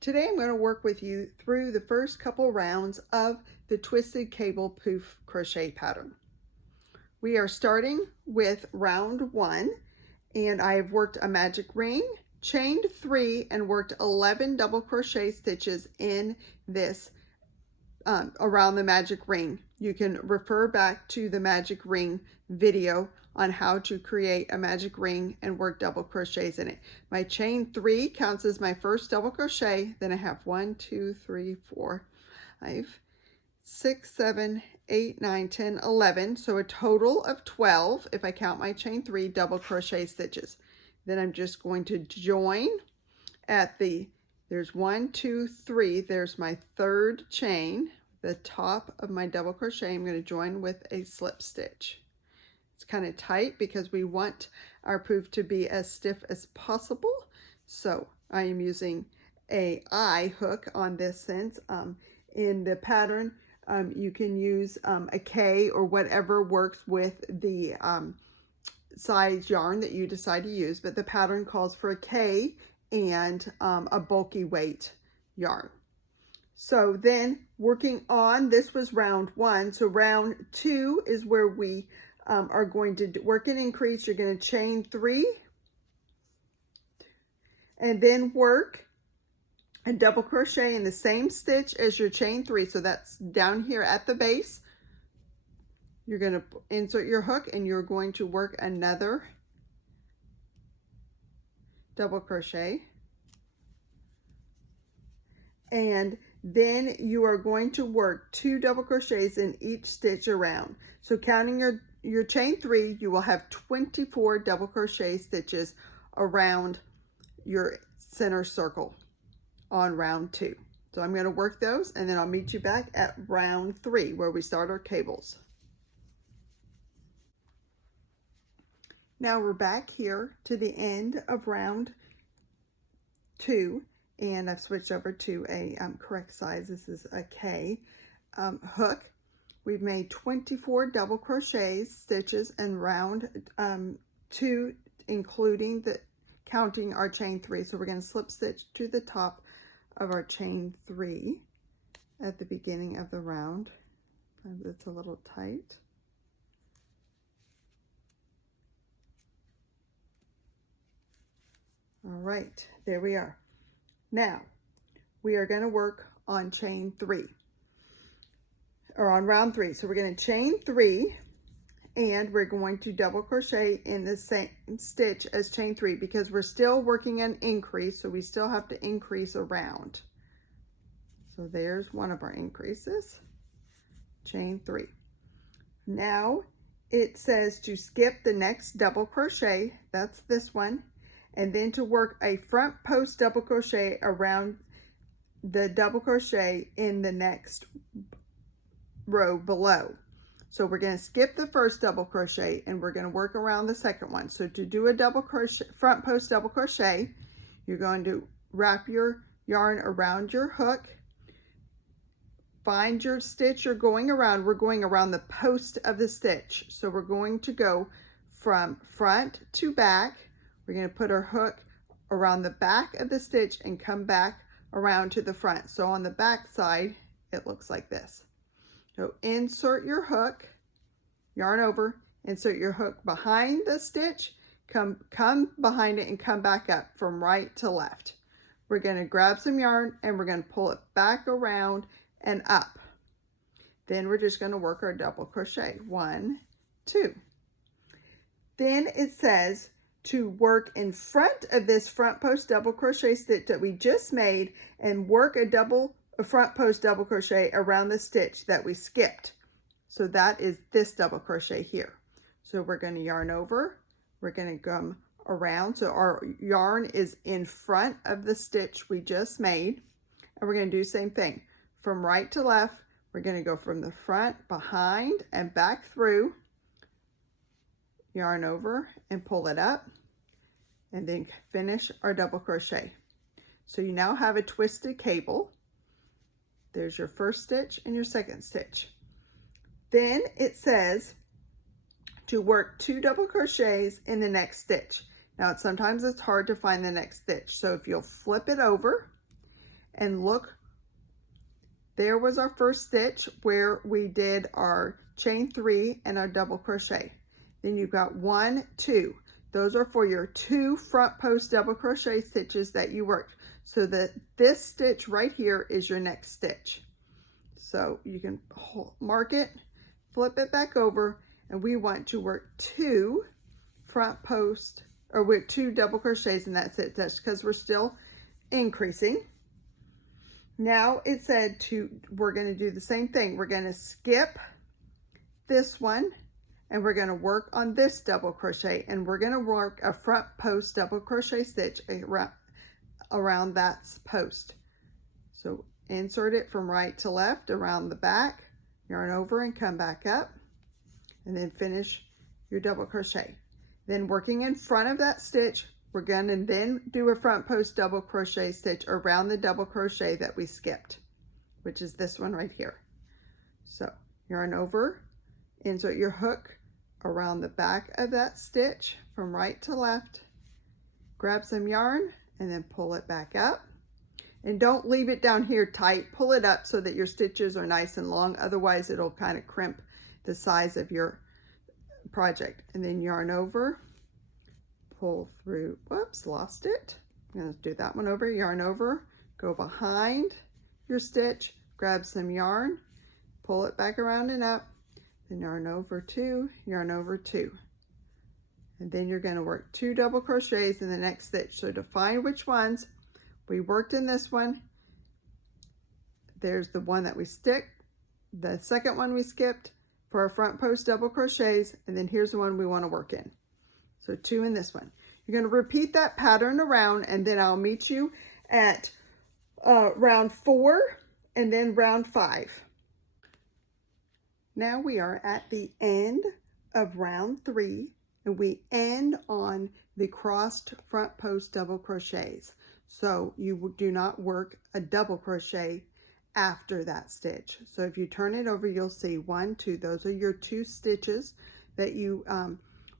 Today I'm going to work with you through the first couple rounds of the Twisted Cable Pouf crochet pattern. We are starting with round 1, and I have worked a magic ring, chained 3, and worked 11 double crochet stitches in this around the magic ring. You can refer back to the magic ring video on how to create a magic ring and work double crochets in it. My chain 3 counts as my first double crochet. Then I have 1, 2, 3, 4, 5, 6, 7, 8, 9, 10, 11. So a total of 12 if I count my chain 3 double crochet stitches. Then I'm just going to join at there's 1, 2, 3. There's my third chain. The top of my double crochet, I'm going to join with a slip stitch. It's kind of tight because we want our pouf to be as stiff as possible. So I am using a I hook on this sense. In the pattern, you can use a K or whatever works with the size yarn that you decide to use, but the pattern calls for a K and a bulky weight yarn. So then working on, this was round 1, so round 2 is where we are going to work an increase. You're going to chain 3 and then work a double crochet in the same stitch as your chain 3. So that's down here at the base. You're going to insert your hook and you're going to work another double crochet. And then you are going to work 2 double crochets in each stitch around. So counting your chain 3, you will have 24 double crochet stitches around your center circle on round 2. So I'm going to work those and then I'll meet you back at round 3 where we start our cables. Now we're back here to the end of round 2, and I've switched over to a correct size. This is a K hook. We've made 24 double crochet stitches in round 2, including counting our chain 3. So we're going to slip stitch to the top of our chain 3 at the beginning of the round. It's a little tight. All right, there we are. Now we are going to work on chain 3, or on round 3. So we're going to chain 3 and we're going to double crochet in the same stitch as chain 3 because we're still working an increase, so we still have to increase around. So there's one of our increases, chain 3. Now it says to skip the next double crochet, that's this one, and then to work a front post double crochet around the double crochet in the next row below. So we're going to skip the first double crochet and we're going to work around the second one. So to do a double crochet, front post double crochet, you're going to wrap your yarn around your hook, find your stitch you're going around. We're going around the post of the stitch. So we're going to go from front to back. We're going to put our hook around the back of the stitch and come back around to the front. So on the back side, it looks like this. So insert your hook, yarn over, insert your hook behind the stitch, come behind it and come back up from right to left. We're going to grab some yarn and we're going to pull it back around and up. Then we're just going to work our double crochet. 1, 2. Then it says to work in front of this front post double crochet stitch that we just made and work a front post double crochet around the stitch that we skipped. So that is this double crochet here. So we're going to yarn over, we're going to come around. So our yarn is in front of the stitch we just made, and we're going to do the same thing from right to left. We're going to go from the front, behind, and back through, yarn over and pull it up, and then finish our double crochet. So you now have a twisted cable. There's your first stitch and your second stitch. Then it says to work 2 double crochets in the next stitch. Now sometimes it's hard to find the next stitch, so if you'll flip it over and look, there was our first stitch where we did our chain 3 and our double crochet. Then you've got 1, 2. Those are for your 2 front post double crochet stitches that you worked. So that this stitch right here is your next stitch. So you can mark it, flip it back over, and we want to work 2 front post, or with 2 double crochets in that stitch. That's because we're still increasing. Now it said we're going to do the same thing. We're going to skip this one and we're going to work on this double crochet, and we're going to work a front post double crochet stitch around that post. So insert it from right to left around the back, yarn over and come back up, and then finish your double crochet. Then working in front of that stitch, we're going to then do a front post double crochet stitch around the double crochet that we skipped, which is this one right here. So yarn over, insert your hook around the back of that stitch from right to left, grab some yarn, and then pull it back up. And don't leave it down here tight. Pull it up so that your stitches are nice and long. Otherwise, it'll kind of crimp the size of your project. And then yarn over, pull through, whoops, lost it. I'm going to do that one over, yarn over, go behind your stitch, grab some yarn, pull it back around and up, then yarn over 2, yarn over 2. And then you're going to work 2 double crochets in the next stitch. So to find which ones we worked in this one, there's the one that we stick, the second one we skipped for our front post double crochets, and then here's the one we want to work in. So 2 in this one. You're going to repeat that pattern around, and then I'll meet you at round 4 and then round 5. Now we are at the end of round 3, and we end on the crossed front post double crochets. So you do not work a double crochet after that stitch. So if you turn it over, you'll see 1, 2. Those are your 2 stitches that you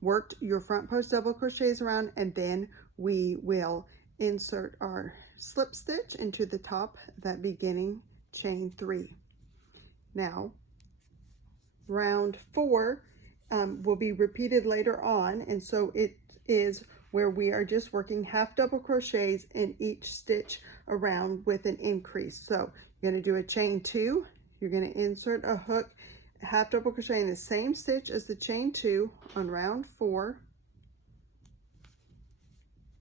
worked your front post double crochets around, and then we will insert our slip stitch into the top of that beginning chain 3. Now round 4 will be repeated later on, and so it is where we are just working half double crochets in each stitch around with an increase. So you're going to do a chain 2, you're going to insert a hook, half double crochet in the same stitch as the chain 2 on round 4.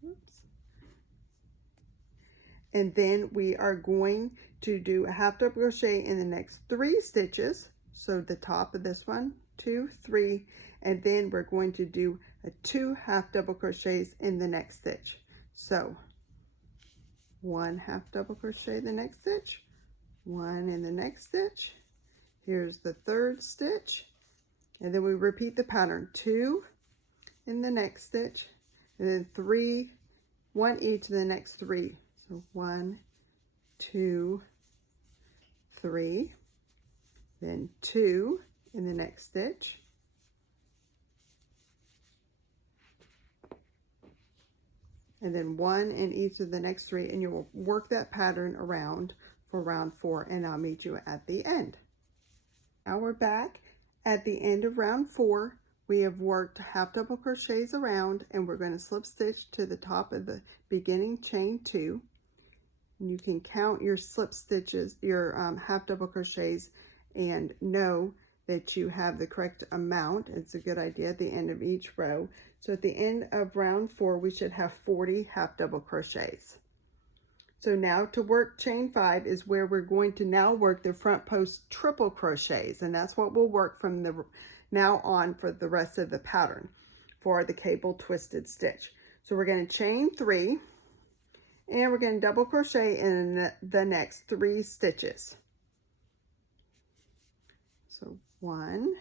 Oops. And then we are going to do a half double crochet in the next 3 stitches. So the top of this one, 2, 3, and then we're going to do a 2 half double crochets in the next stitch. So 1 half double crochet the next stitch, 1 in the next stitch. Here's the 3rd stitch, and then we repeat the pattern, 2 in the next stitch, and then 3, 1 each in the next 3. So 1, 2, 3, then 2 in the next stitch, and then 1 in each of the next 3, and you will work that pattern around for round 4, and I'll meet you at the end. Now we're back at the end of round 4. We have worked half double crochets around, and we're going to slip stitch to the top of the beginning chain 2. And you can count your slip stitches, your half double crochets, and know that you have the correct amount. It's a good idea at the end of each row. So at the end of round 4, we should have 40 half double crochets. So now to work chain 5 is where we're going to now work the front post triple crochets, and that's what we'll work from the now on for the rest of the pattern for the cable twisted stitch. So we're going to chain 3, and we're going to double crochet in the next 3 stitches. So 1,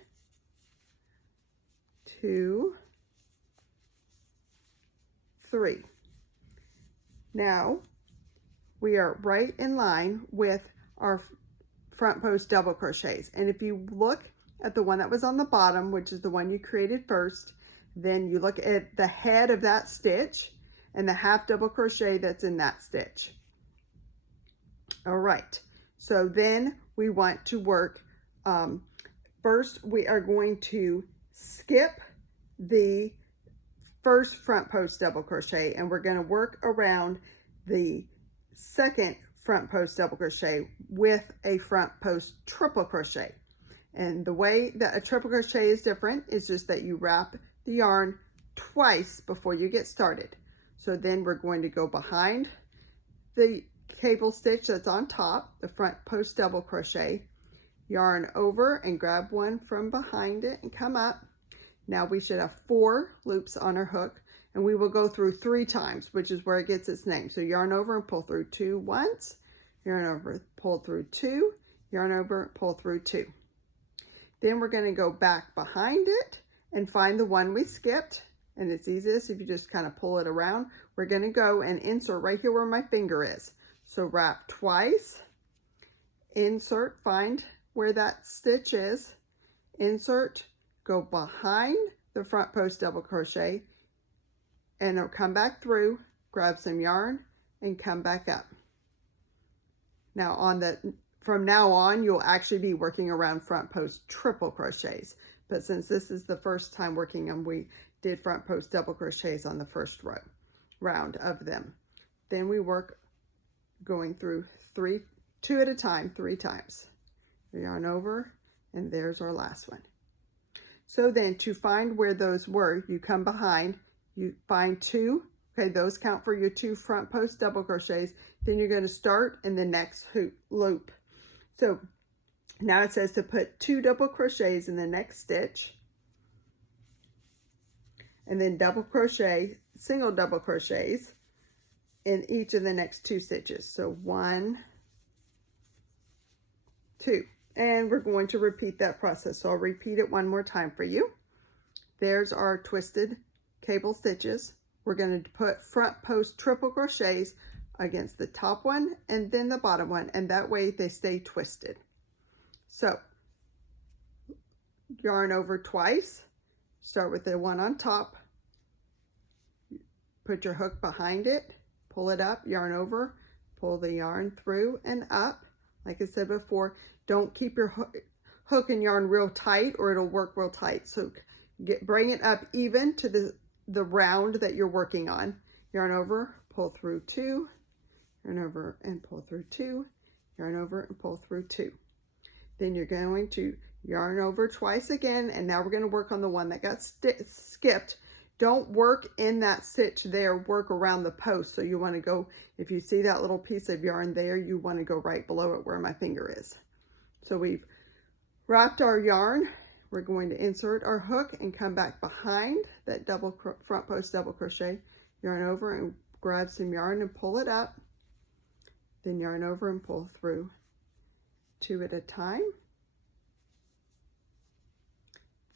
2, 3. Now we are right in line with our front post double crochets, and if you look at the one that was on the bottom, which is the one you created first, then you look at the head of that stitch and the half double crochet that's in that stitch. All right, so then we want to work, first we are going to skip the first front post double crochet, and we're going to work around the second front post double crochet with a front post triple crochet. And the way that a triple crochet is different is just that you wrap the yarn twice before you get started. So then we're going to go behind the cable stitch that's on top, the front post double crochet, yarn over and grab one from behind it and come up. Now we should have 4 loops on our hook, and we will go through 3 times, which is where it gets its name. So yarn over and pull through 2 once, yarn over, pull through 2, yarn over, pull through 2. Then we're going to go back behind it and find the one we skipped, and it's easiest if you just kind of pull it around. We're going to go and insert right here where my finger is. So wrap twice, insert, find where that stitch is, insert, go behind the front post double crochet, and it'll come back through, grab some yarn, and come back up. Now from now on, you'll actually be working around front post triple crochets. But since this is the first time working them, we did front post double crochets on the first round of them. Then we work going through 2 at a time, 3 times. Yarn over, and there's our last one. So then to find where those were, you come behind, you find 2, okay, those count for your 2 front post double crochets. Then you're going to start in the next loop. So now it says to put 2 double crochets in the next stitch, and then double crochet, single double crochets in each of the next 2 stitches. So 1, 2. And we're going to repeat that process. So I'll repeat it one more time for you. There's our twisted cable stitches. We're going to put front post triple crochets against the top one and then the bottom one, and that way they stay twisted. So yarn over twice, start with the one on top, put your hook behind it, pull it up, yarn over, pull the yarn through and up. Like I said before, don't keep your hook and yarn real tight or it'll work real tight. So bring it up even to the round that you're working on. Yarn over, pull through 2, yarn over and pull through 2, yarn over and pull through 2. Then you're going to yarn over twice again, and now we're going to work on the one that got skipped. Don't work in that stitch there, work around the post. So you want to go, if you see that little piece of yarn there, you want to go right below it where my finger is. So we've wrapped our yarn. We're going to insert our hook and come back behind that front post double crochet, yarn over and grab some yarn and pull it up, then yarn over and pull through 2 at a time.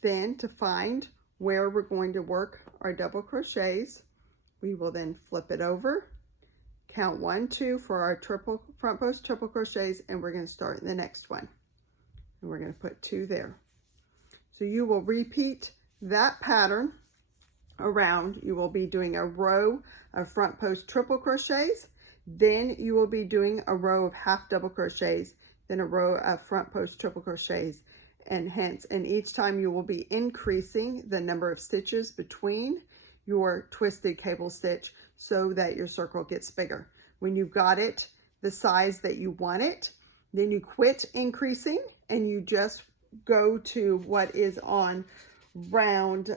Then to find where we're going to work our double crochets, we will then flip it over, count 1, 2 for our front post triple crochets, and we're going to start in the next one. And we're going to put 2 there. So you will repeat that pattern around. You will be doing a row of front post triple crochets, then you will be doing a row of half double crochets, then a row of front post triple crochets, and each time you will be increasing the number of stitches between your twisted cable stitch so that your circle gets bigger. When you've got it the size that you want it, then you quit increasing and you just go to what is on round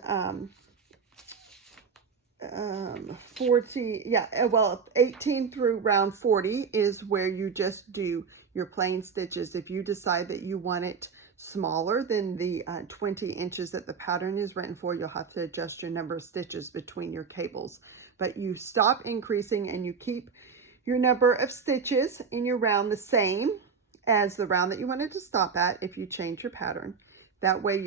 18 through round 40 is where you just do your plain stitches. If you decide that you want it smaller than the 20 inches that the pattern is written for, you'll have to adjust your number of stitches between your cables. But you stop increasing and you keep your number of stitches in your round the same as the round that you wanted to stop at if you change your pattern. That way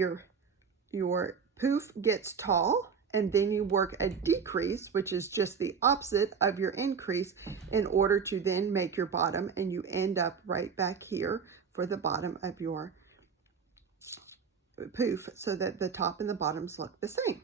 your poof gets tall, and then you work a decrease, which is just the opposite of your increase, in order to then make your bottom, and you end up right back here for the bottom of your poof so that the top and the bottoms look the same.